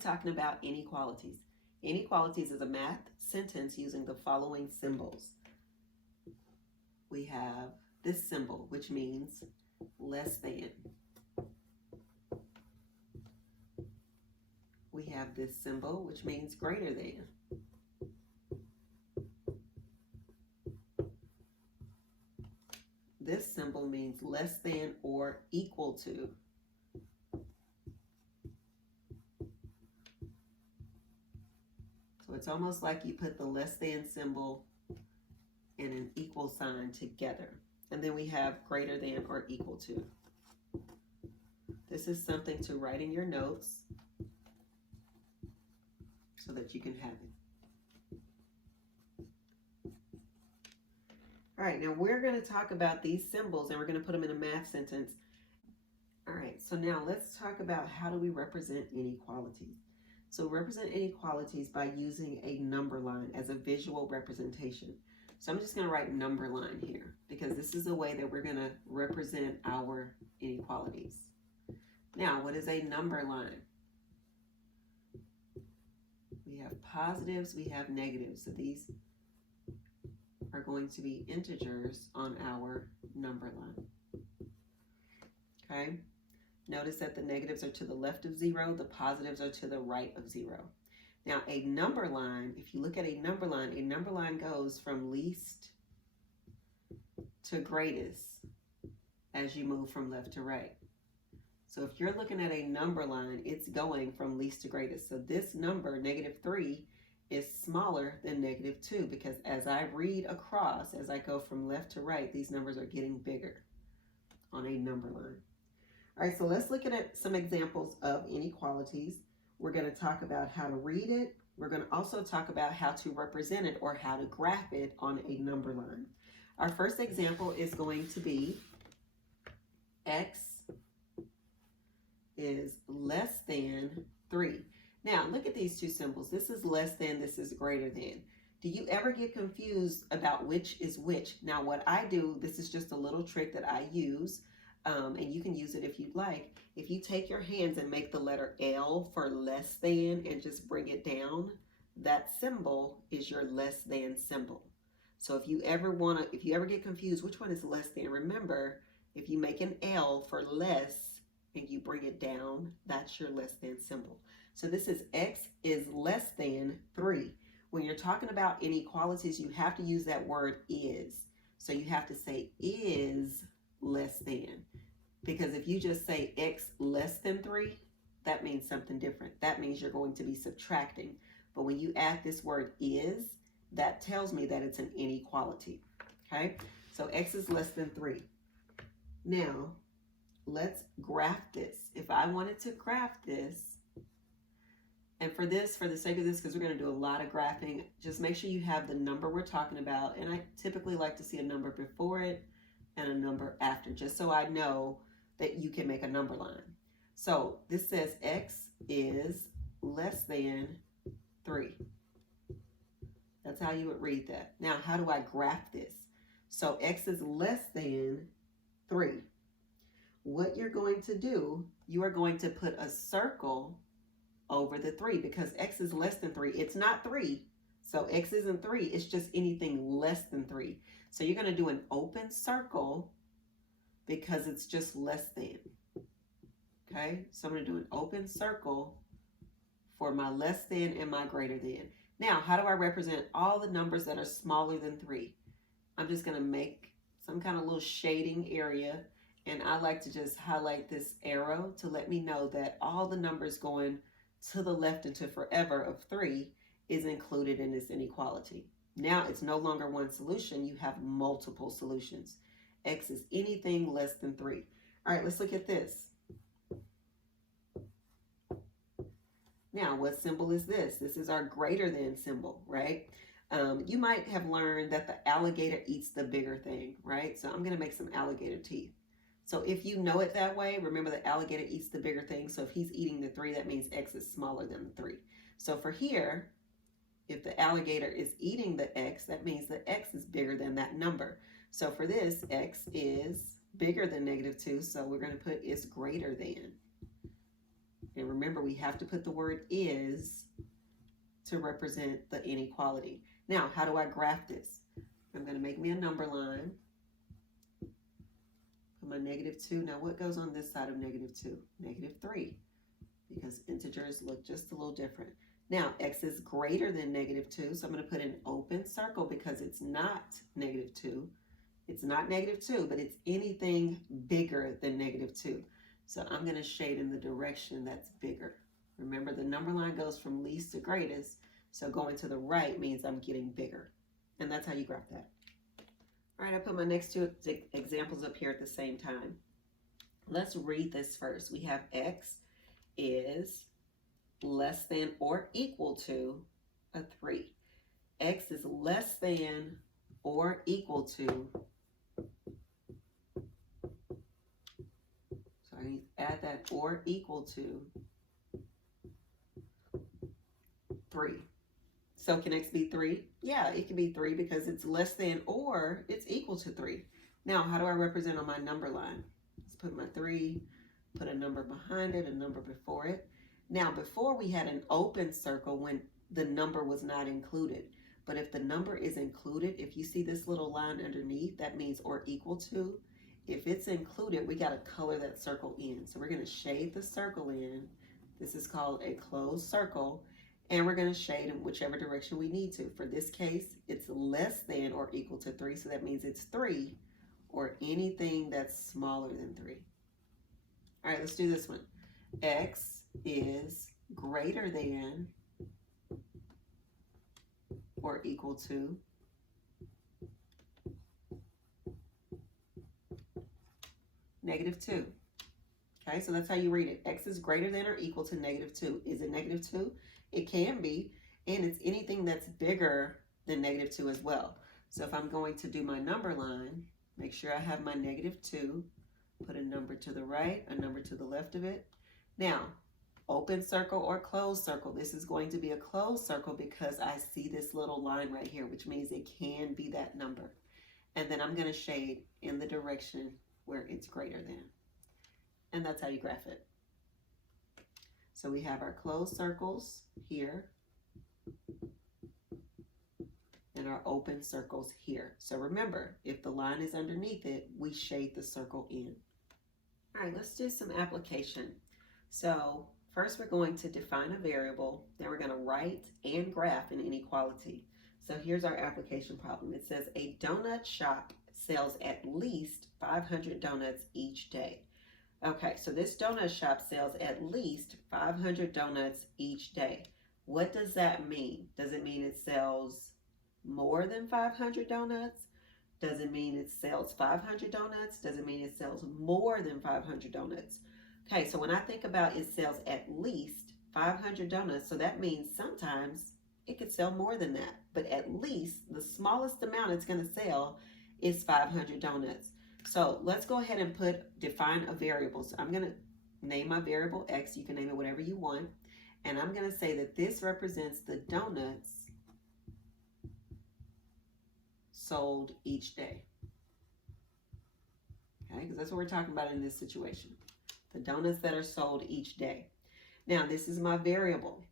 talking about inequalities. Inequalities is a math sentence using the following symbols. We have this symbol, which means less than. We have this symbol, which means greater than. This symbol means less than or equal to. So it's almost like you put the less than symbol and an equal sign together. And then we have greater than or equal to. This is something to write in your notes so that you can have it. All right, now we're going to talk about these symbols and we're going to put them in a math sentence. All right, so now let's talk about how do we represent inequalities. So represent inequalities by using a number line as a visual representation. So I'm just going to write number line here because this is the way that we're going to represent our inequalities. Now, what is a number line? We have positives, we have negatives. So these are going to be integers on our number line. Okay? Notice that the negatives are to the left of 0, the positives are to the right of 0. Now, a number line, if you look at a number line goes from least to greatest as you move from left to right. So if you're looking at a number line, it's going from least to greatest. So this number, -3, is smaller than -2 because as I read across, as I go from left to right, these numbers are getting bigger on a number line. All right, so let's look at some examples of inequalities. We're going to talk about how to read it. We're going to also talk about how to represent it or how to graph it on a number line. Our first example is going to be x is less than 3. Now, look at these two symbols. This is less than, this is greater than. Do you ever get confused about which is which? Now, what I do, this is just a little trick that I use, and you can use it if you'd like. If you take your hands and make the letter L for less than and just bring it down, that symbol is your less than symbol. So if you ever get confused, which one is less than? Remember, if you make an L for less, and you bring it down, that's your less than symbol. So this is x is less than 3. When you're talking about inequalities, you have to use that word is. So you have to say is less than. Because if you just say x less than 3, that means something different. That means you're going to be subtracting. But when you add this word is, that tells me that it's an inequality. Okay? So x is less than 3. Now, let's graph this. If I wanted to graph this, and for the sake of this, because we're going to do a lot of graphing, just make sure you have the number we're talking about. And I typically like to see a number before it and a number after, just so I know that you can make a number line. So this says x is less than 3. That's how you would read that. Now, how do I graph this? So x is less than 3. What you're going to do, you are going to put a circle over the 3 because x is less than 3. It's not 3. So x isn't 3. It's just anything less than 3. So you're going to do an open circle because it's just less than. Okay? So I'm going to do an open circle for my less than and my greater than. Now, how do I represent all the numbers that are smaller than 3? I'm just going to make some kind of little shading area. And I like to just highlight this arrow to let me know that all the numbers going to the left and to forever of 3 is included in this inequality. Now it's no longer one solution. You have multiple solutions. X is anything less than 3. All right, let's look at this. Now, what symbol is this? This is our greater than symbol, right? You might have learned that the alligator eats the bigger thing, right? So I'm going to make some alligator teeth. So if you know it that way, remember the alligator eats the bigger thing. So if he's eating the 3, that means x is smaller than the 3. So for here, if the alligator is eating the x, that means the x is bigger than that number. So for this, x is bigger than -2. So we're going to put is greater than. And remember, we have to put the word is to represent the inequality. Now, how do I graph this? I'm going to make me a number line. Put my -2. Now, what goes on this side of -2? -3, because integers look just a little different. Now, x is greater than -2, so I'm going to put an open circle because it's not -2. It's not -2, but it's anything bigger than -2. So I'm going to shade in the direction that's bigger. Remember, the number line goes from least to greatest, so going to the right means I'm getting bigger. And that's how you graph that. All right, I put my next two examples up here at the same time. Let's read this first. We have x is less than or equal to a 3. X is less than or equal to, so I need to add that or equal to 3. So can x be 3? Yeah, it can be 3 because it's less than or it's equal to 3. Now, how do I represent on my number line? Let's put my 3, put a number behind it, a number before it. Now, before we had an open circle when the number was not included. But if the number is included, if you see this little line underneath, that means or equal to. If it's included, we got to color that circle in. So we're going to shade the circle in. This is called a closed circle. And we're going to shade in whichever direction we need to. For this case, it's less than or equal to 3. So that means it's 3 or anything that's smaller than 3. All right, let's do this one. X is greater than or equal to -2. Okay, so that's how you read it. X is greater than or equal to -2. Is it -2? It can be, and it's anything that's bigger than -2 as well. So if I'm going to do my number line, make sure I have my -2, put a number to the right, a number to the left of it. Now, open circle or closed circle. This is going to be a closed circle because I see this little line right here, which means it can be that number. And then I'm going to shade in the direction where it's greater than. And that's how you graph it. So we have our closed circles here and our open circles here. So remember, if the line is underneath it, we shade the circle in. All right, let's do some application. So first we're going to define a variable, then we're going to write and graph an inequality. So here's our application problem. It says a donut shop sells at least 500 donuts each day. Okay, so this donut shop sells at least 500 donuts each day. What does that mean? Does it mean it sells more than 500 donuts? Does it mean it sells 500 donuts? Does it mean it sells more than 500 donuts? Okay, so when I think about it sells at least 500 donuts, so that means sometimes it could sell more than that. But at least the smallest amount it's going to sell is 500 donuts. So let's go ahead and define a variable. So I'm going to name my variable X. You can name it whatever you want. And I'm going to say that this represents the donuts sold each day. Okay, because that's what we're talking about in this situation. The donuts that are sold each day. Now, this is my variable.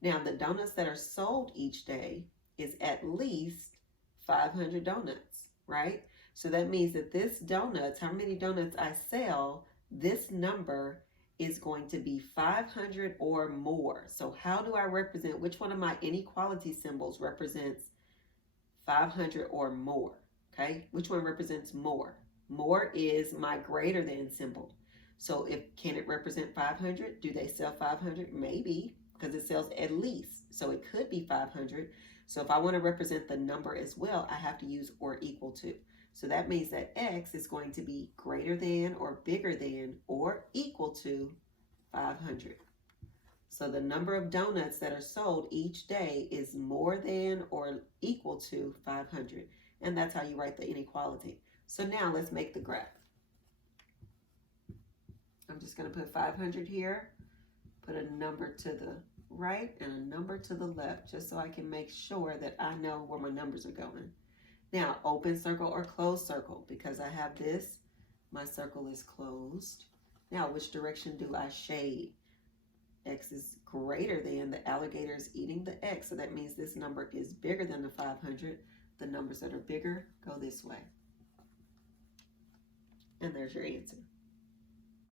Now, the donuts that are sold each day is at least 500 donuts, right? So that means that this donuts, how many donuts I sell, this number is going to be 500 or more. So how do I represent, which one of my inequality symbols represents 500 or more? Okay, which one represents more? More is my greater than symbol. So can it represent 500? Do they sell 500? Maybe, because it sells at least. So it could be 500. So if I want to represent the number as well, I have to use or equal to. So that means that X is going to be greater than or bigger than or equal to 500. So the number of donuts that are sold each day is more than or equal to 500. And that's how you write the inequality. So now let's make the graph. I'm just going to put 500 here, put a number to the right and a number to the left, just so I can make sure that I know where my numbers are going. Now, open circle or closed circle, because I have this, my circle is closed. Now, which direction do I shade? X is greater than, the alligator is eating the X. So that means this number is bigger than the 500. The numbers that are bigger go this way. And there's your answer.